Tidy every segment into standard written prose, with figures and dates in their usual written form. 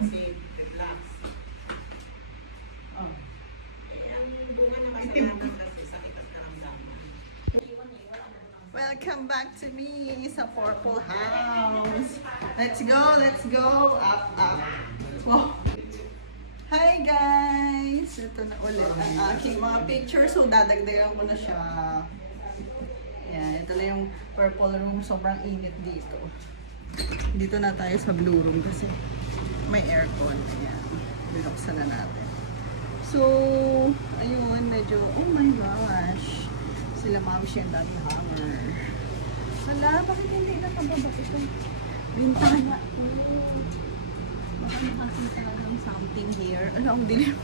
Kasi relax. Oh. Eh, ang bunga ng kasalanan kasi sakit at karamdaman. Welcome back to me sa Purple House. Let's go, let's go. Up, up. Wow. Hi guys! Ito na ulit ang aking mga pictures. So dadagdagan ko na siya. Ayan, ito na yung purple room. Sobrang init dito. Dito na tayo sa blue room kasi may aircon. Ayan, binuksan na natin. So, ayun, medyo, oh my gosh. Sila Ma'am Shen at Hammer. Wala, bakit hindi nakababa ito? Bintana. Oh. Baka nakakita ka ng something here. Ano, ang dilim.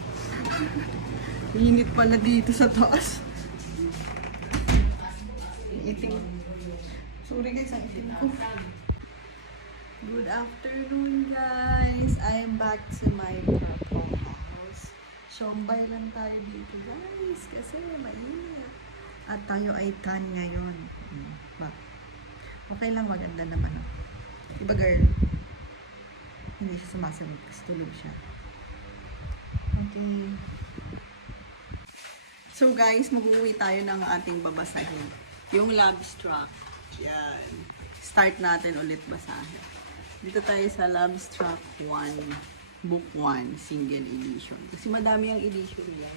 Init pala dito sa taas. Iting. Sorry guys, ang iting ko. Good afternoon guys. I'm back to my purple house. Shombay lang tayo dito guys kasi mainit. At tayo ay tan ngayon. Ba? Okay lang, maganda naman. Diba girl? Hindi siya sumasagot kasi tulog siya. Okay. So guys, mag-uwi tayo ng ating babasahin. Yung love struck. Yan. Start natin ulit basahin. Dito tayo sa Love Struck 1. Book 1, single edition. Kasi madami ang edition yan.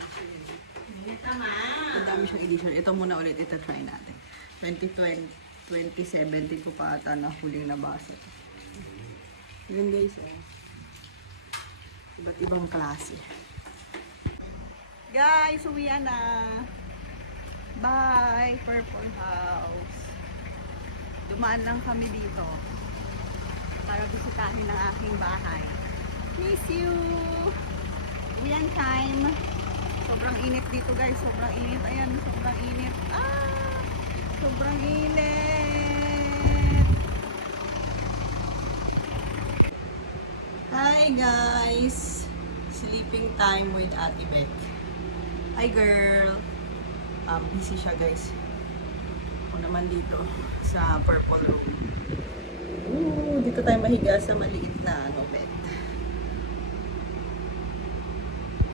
Madami siyang edition. Ito muna ulit, ito try natin. 2017 ko pa ata na huling nabasa. Yun guys, iba't ibang klase. Guys, uwian na. Bye, Purple House. Dumaan lang kami dito para bisitahin ang aking bahay. Miss you! Uwian time. Sobrang init dito guys. Sobrang init. Ayan, sobrang init. Ah! Sobrang init. Hi guys! Sleeping time with Ate Beck. Hi girl! Busy siya guys. Ako naman dito sa purple room. Ooh, dito tayo mahiga sa maliit na bed.